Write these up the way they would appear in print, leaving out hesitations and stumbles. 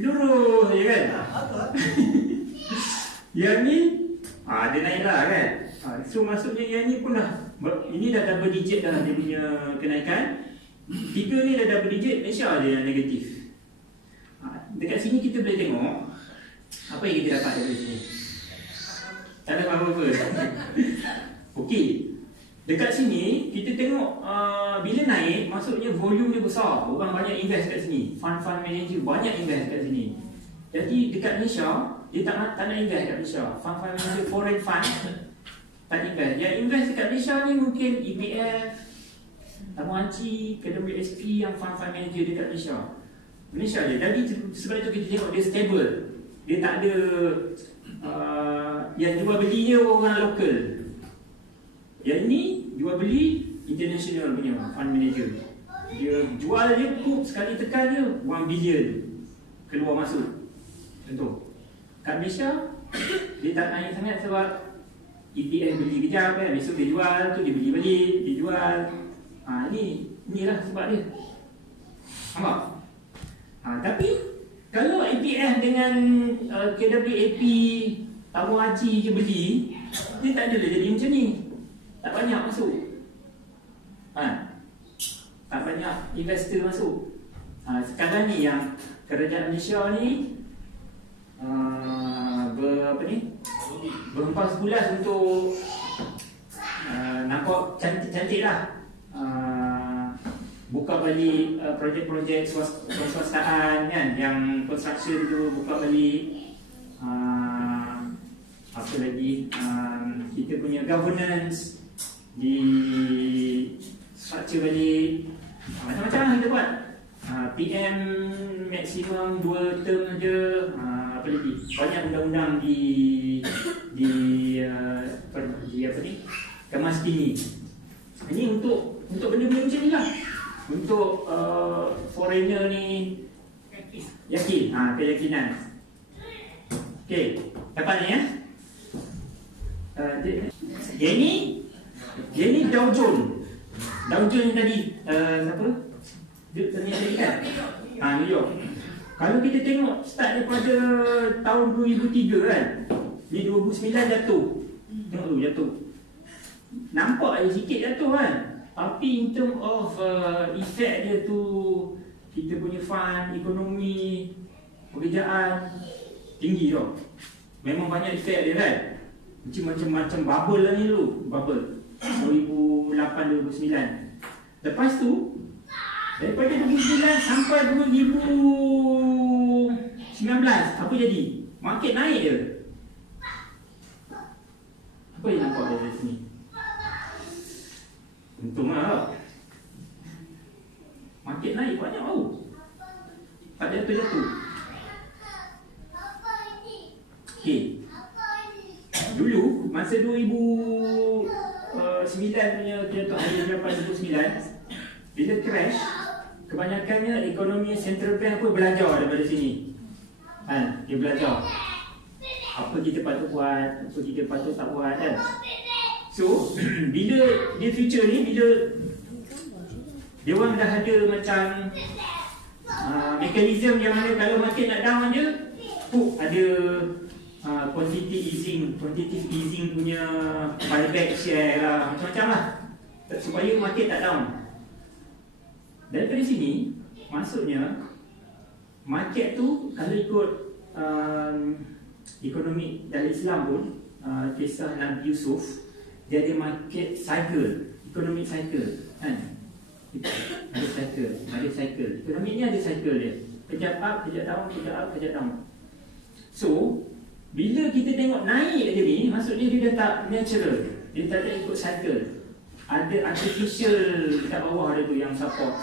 lurus je kan. Yang ni dia naik lah kan. So maksudnya yang ni pun dah, ini dah double digit dah dia punya kenaikan. 3 ni dah double digit, Malaysia ada yang negatif. Dekat sini kita boleh tengok apa yang kita dapat dari sini. Tak ada apa-apa. Okey, dekat sini kita tengok bila naik, maksudnya volume dia besar. Orang banyak invest kat sini. Fund manager banyak invest kat sini. Jadi dekat Malaysia, dia tak nak invest kat Malaysia. Fund manager foreign fund tak invest. Yang invest dekat Malaysia ni mungkin EPF, Tabung Haji, KWSP yang fund manager dekat Malaysia je. Jadi sebab itu kita tengok dia stable. Dia tak ada yang jual belinya orang lokal. Yang ni jual beli international punya fund manager. Dia jual je, sekali tekan je 1 bilion keluar masuk. Contoh kat Malaysia dia tak naik sangat sebab EPF beli kejap kan, besok dia jual, tu dia beli balik, dia jual. Inilah sebab dia. Nampak? Tapi kalau EPF dengan KWAP, Tabung Haji je beli, dia tak adalah jadi macam ni. Tak banyak masuk. Tak banyak investor masuk. Sekarang ni yang kerajaan Malaysia ni berhempas bulas untuk nampak cantik-cantik lah, buka balik projek-projek swastaan kan, yang construction tu buka balik. Apa lagi, kita punya governance di structure balik, macam-macam lah kita buat. PM maksimum 2 term je. Apa lagi, banyak undang-undang di apa ni, kemas tinggi. Ini untuk benda-benda macam ni lah, untuk foreigner ni yakin, keyakinan. Okey, dapat ni ya. Yang ni Dow Jones. Dow Jones ni tadi siapa? Dia tanya tadi kan? New York. Kalau kita tengok start daripada tahun 2003 kan, di 2009 jatuh. Tengok tu jatuh. Nampak je sikit jatuh kan. Tapi in term of effect dia tu, kita punya fund, ekonomi, pekerjaan tinggi tau. Memang banyak effect dia kan. Macam bubble lah ni dulu. Bubble 2008-2009. Lepas tu daripada 2009 sampai 2019, apa jadi? Market naik je. Apa yang nampak dari sini? Untung lah. Market naik banyak tau. Tak jatuh-jatuh. Okay. Dulu masa 2009 punya jatuh hari 2009, bila crash, kebanyakannya ekonomi central bank pun belajar daripada sini. Dia belajar apa kita patut buat, apa kita patut tak buat kan. So bila dia future ni, bila dia orang dah ada macam mekanisme yang mana kalau market nak down je, ada quantitative easing punya buyback share lah, macam-macam lah, supaya market tak down. Daripada sini, maksudnya market tu kalau ikut ekonomi dalam Islam pun, kisah Nabi Yusuf, dia ada market cycle, economic cycle kan. Ada cycle. Ekonomi ni ada cycle dia. Kejap up, kejap down, kejap up, kejap down. So, bila kita tengok naik je ni, maksudnya dia dah tak natural. Dia tak ada ikut cycle. Ada artificial dekat bawah dia tu yang support.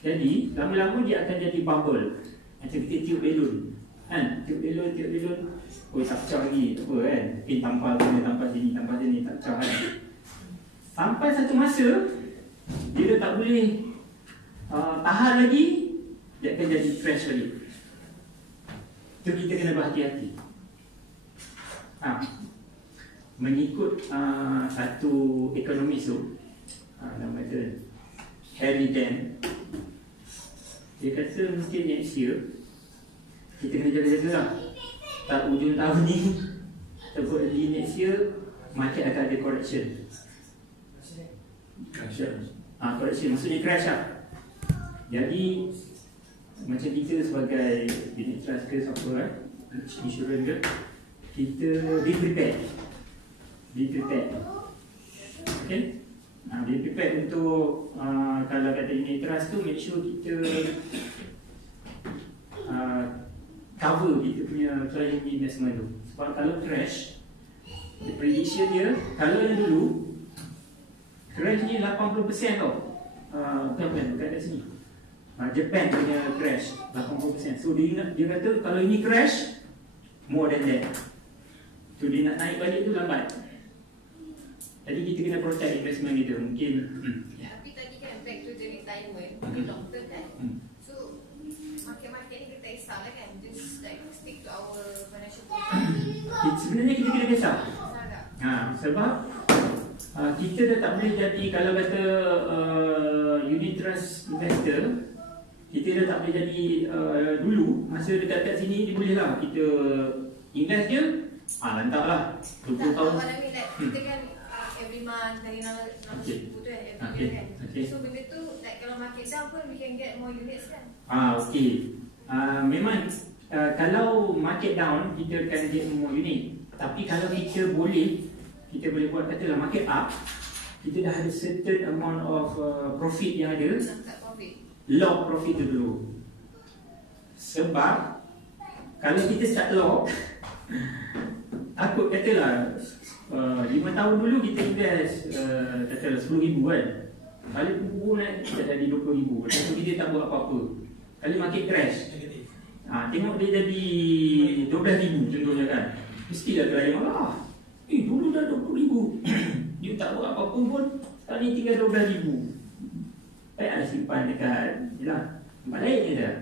Jadi, lama-lama dia akan jadi bubble. Macam kita tiup balon kan? Tiup balon. Tak pecah lagi, tak apa kan? Pin tampal sini, tak pecah kan? Sampai satu masa dia dah tak boleh tahan lagi, dia akan jadi crash lagi. So kita kena berhati-hati. Mengikut satu ekonomis tu, nama dia Harry Dent. Dia kata mungkin next year kita kena jaga-jaga lah. Tak ujung tahun ni ataupun di next year market akan ada correction. Correction maksudnya crash lah. Jadi macam kita sebagai unit trust ke siapa insurance ke, kita be prepared. Okay? Be prepared untuk kalau kata unit trust tu, make sure kita cover kita punya client investment tu. Sebab kalau crash, the prediction dia, kalau yang dulu crash ni 80% tau. Bukan kat sini. Japan punya crash 80%. So dia kata kalau ini crash more than that. So dia nak naik balik tu lambat. Jadi kita kena protect investment kita. Mungkin Tapi tadi kan back to the retirement, mungkin doktor kan. So market-market ni kita kisahlah kan. Just like stick to our financial plan. sebenarnya kita kena kisah. Sebab kita dah tak boleh jadi, kalau kata unit trust investor, kita dah tak boleh jadi dulu masa dekat sini dia boleh lah kita invest je, lantak lah 20 tahun. Kita kan every month dari nama RM60 tu kan, every year kan. So benda tu like kalau market down pun we can get more units kan. Okey. Memang kalau market down kita akan get more unit. Tapi kalau kita boleh buat katalah market up, kita dah ada certain amount of profit yang ada. Lock profit tu dulu. Sebab kalau kita start lock, takut katalah 5 tahun dulu kita invest katalah RM10,000 kan. Kali kubu naik kita jadi RM20,000. Lepas tu kita tak buat apa-apa. Kali market crash, tengok dia jadi RM12,000 contohnya kan. Mestilah klien marah. Dulu dah RM20,000. Dia tak buat apa-apa pun, sekarang ni tinggal RM12,000. Baik ada simpan dekat tempat lain je dah.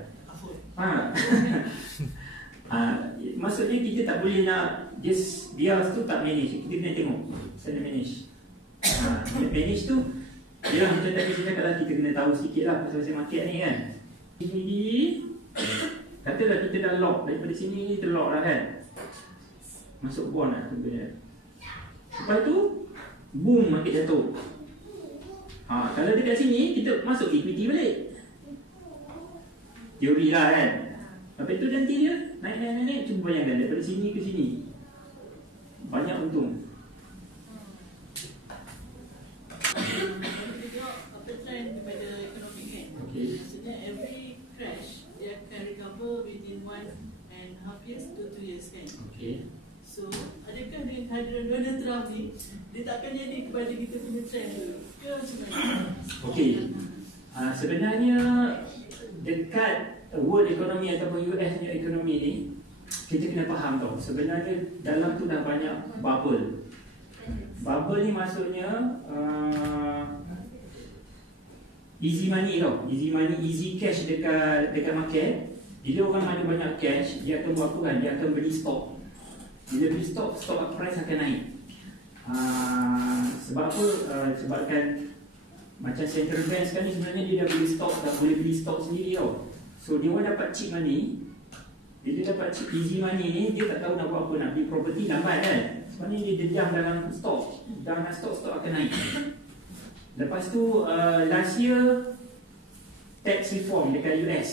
Maksudnya kita tak boleh nak just bias tu tak manage. Kita kena tengok sana manage. Manage tu macam tadi saya cakap lah, kita kena tahu sikit lah pasal market ni kan. Ini katalah kita dah lock daripada sini, terlock lah kan, masuk bond lah contohnya. Lepas tu boom, market jatuh. Kalau dekat sini kita masuk equity balik, teori lah kan. Lepas tu nanti dia naik. Cuba bayangkan daripada sini ke sini, banyak untung. Apa trend daripada ekonomi kan? Maksudnya every crash dia akan recover within 1.5 years to 2 years kan? So adakah dengan kehadiran Donald Trump ni, dia takkan jadi kepada kita punya trend tu ke macam mana? Sebenarnya dekat world economy ataupun US punya ekonomi ni, kita kena faham tau, sebenarnya dalam tu dah banyak bubble. Bubble ni maksudnya easy money tau, easy cash dekat market. Bila orang ada banyak cash, dia akan buat apa kan? Dia akan beli stok. Bila beli stok price akan naik. Sebab apa? Sebabkan macam central bank sekarang ni sebenarnya dia dah beli stok, dah boleh beli stok sendiri tau. So dia orang dapat cheap money. Bila dia dapat cheap easy money ni, dia tak tahu nak buat apa, nak beli property lambat kan. Sebab ni dia dejam dalam stok. Dalam stok akan naik. Lepas tu last year tax reform dekat US.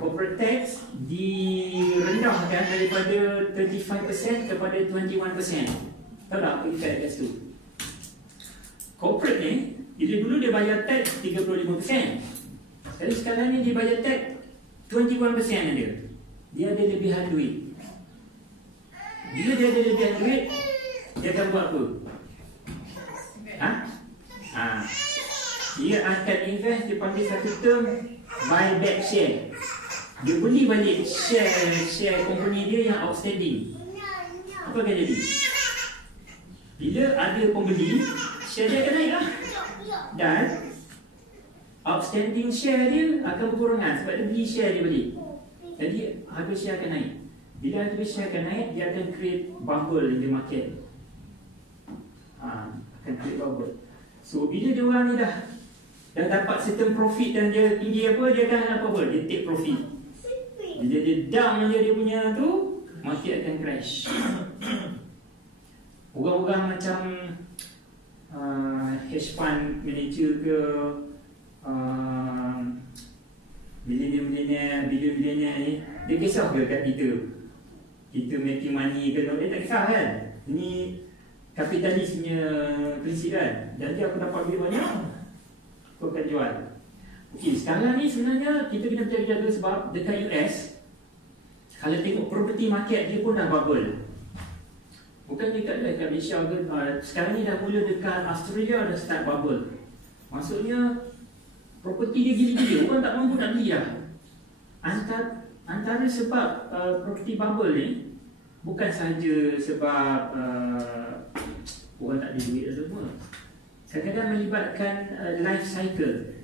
Corporate tax direndahkan daripada 35% kepada 21%. Tahu tak apa effect tax tu? Corporate ni, bila dulu dia bayar tax 35%. Sekarang ni dia bayar tax 21% ada. Dia ada lebihan duit. Bila dia ada lebihan duit, dia akan buat apa? Dia akan invest, dia panggil satu term buy back share. Dia beli balik share company dia yang outstanding. Apa akan jadi? Bila ada pembeli, share dia akan naik lah. Dan outstanding share dia akan berkurangan sebab dia beli share dia balik. Jadi harga share akan naik. Bila harga share akan naik, dia akan create bubble in the market. Akan create bubble. So bila dia orang ni dah dah dapat certain profit dan dia tinggi apa, dia akan apa? Dia take profit. Bila dia down je dia punya tu, market akan crash. Orang-orang macam hedge fund manager ke, milenial ni, dia kisah ke kat kita making money ke, dia tak kisah kan. Ini kapitalis punya prinsip kan. Jadi aku dapat duit banyak, aku akan jual. Okey, sekarang ni sebenarnya kita kena berjaga-jaga sebab dekat US, kalau tengok property market dia pun dah bubble. Bukan dekat Malaysia ke, sekarang ni dah mula dekat Australia dah start bubble. Maksudnya property dia gila-gila, orang tak mampu nak beli lah. Antara sebab property bubble ni bukan sahaja sebab orang tak ada duit semua. Kadang-kadang melibatkan life cycle,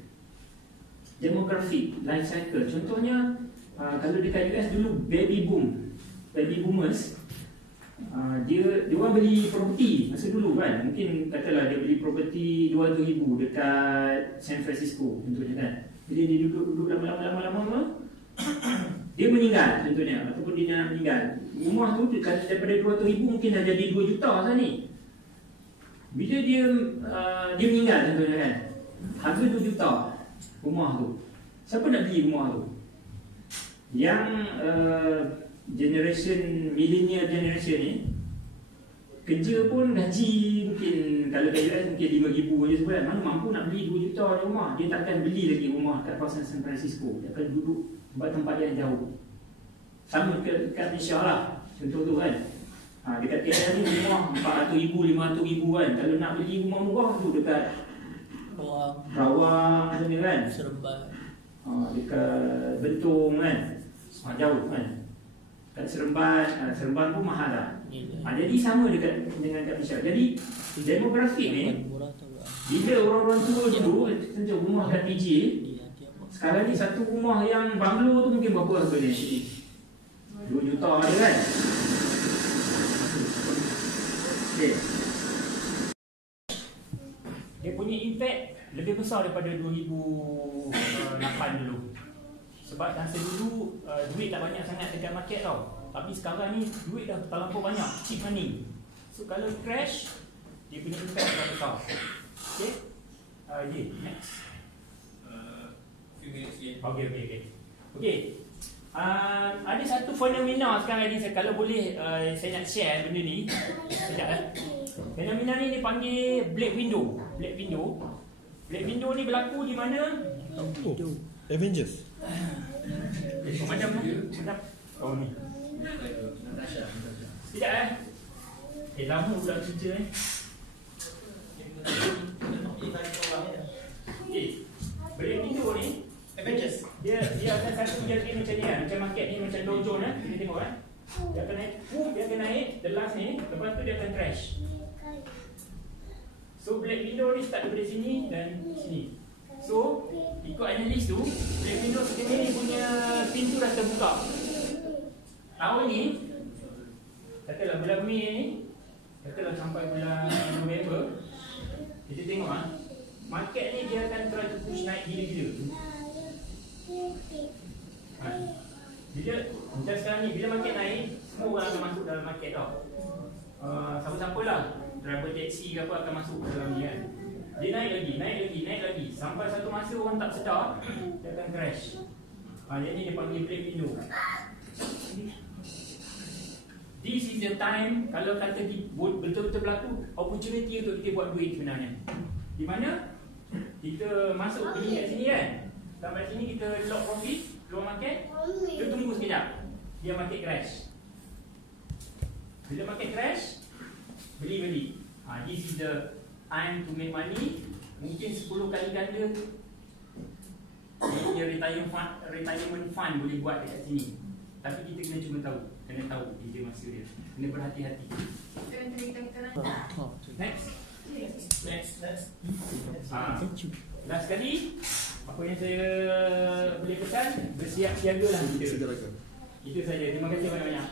demographic life cycle. Contohnya kalau dekat US dulu baby boomers, dia orang beli property masa dulu kan. Mungkin katalah dia beli property 200,000 dekat San Francisco contohnya kan. Bila dia duduk lama-lama dia meninggal contohnya, ataupun dia nak meninggal, rumah tu kalau daripada 200,000 mungkin dah jadi 2 juta lah ni. Bila dia meninggal contohnya kan, harga 2 juta rumah tu, siapa nak beli rumah tu? Yang generation millennial generation ni kerja pun gaji mungkin kalau kat US mungkin 5,000 je sebulan, mana mampu nak beli 2 juta rumah. Dia takkan beli lagi rumah kat kawasan San Francisco, dia akan duduk tempat yang jauh. Sama dekat Malaysia lah contoh tu kan. Dekat KL ni rumah 400,000, 500,000 kan. Kalau nak beli rumah murah tu dekat Rawang sana kan, Seremban, dekat Bentong kan, jauh kan. Kat Seremban pun mahal lah. Jadi sama dengan kat Malaysia. Jadi demografi ni, bila orang-orang tua dulu tentu rumah kat PJ, sekarang ni satu rumah yang banglo tu mungkin berapa harga dia sini? 2 juta je kan. Okay. Dia punya impact lebih besar daripada 2008 dulu. Sebab masa dulu duit tak banyak sangat dekat market tau. Tapi sekarang ni duit dah terlampau banyak, cheap money. So kalau crash, dia punya impact dah besar. Okay, next. few minutes lagi. Okay. Ada satu fenomena sekarang ni, kalau boleh saya nak share benda ni. Sekejap Fenomena ni dipanggil black window. Black window ni berlaku di mana? Avengers. Macam oh ni. Sekejap lama pula cerita Black window ni Avengers. Dia akan satu jadi macam ni kan. Macam market ni macam Dow Jones kita tengok kan. Dia akan naik, dia akan naik the last ni, lepas tu dia akan crash. So black window ni start daripada sini dan sini. So ikut analis tu, black window sekarang ni punya pintu dah terbuka. Tahun ni, katalah bulan Mei ni, katalah sampai bulan November, kita tengok market ni dia akan try to push naik gila-gila. Bila macam sekarang ni, bila market naik, semua orang akan masuk dalam market tau. Siapa-siapa lah, driver taxi ke apa akan masuk dalam ni kan. Dia naik lagi sampai satu masa orang tak sedar, dia akan crash. Jadi dia panggil black window. This is the time, kalau kata betul-betul berlaku, opportunity untuk kita buat duit sebenarnya. Di mana kita masuk beli kat sini kan, sampai sini kita lock profit, keluar market, kita tunggu sekejap, dia market crash. Bila market crash, beli. This is the time to make money. Mungkin 10 kali ganda dia retirement fund boleh buat dekat sini. Tapi kita kena tahu dia masa dia. Kena berhati-hati. Next. Last sekali, apa yang saya boleh pesan, bersiap siagalah kita. Itu saja. Terima kasih banyak-banyak.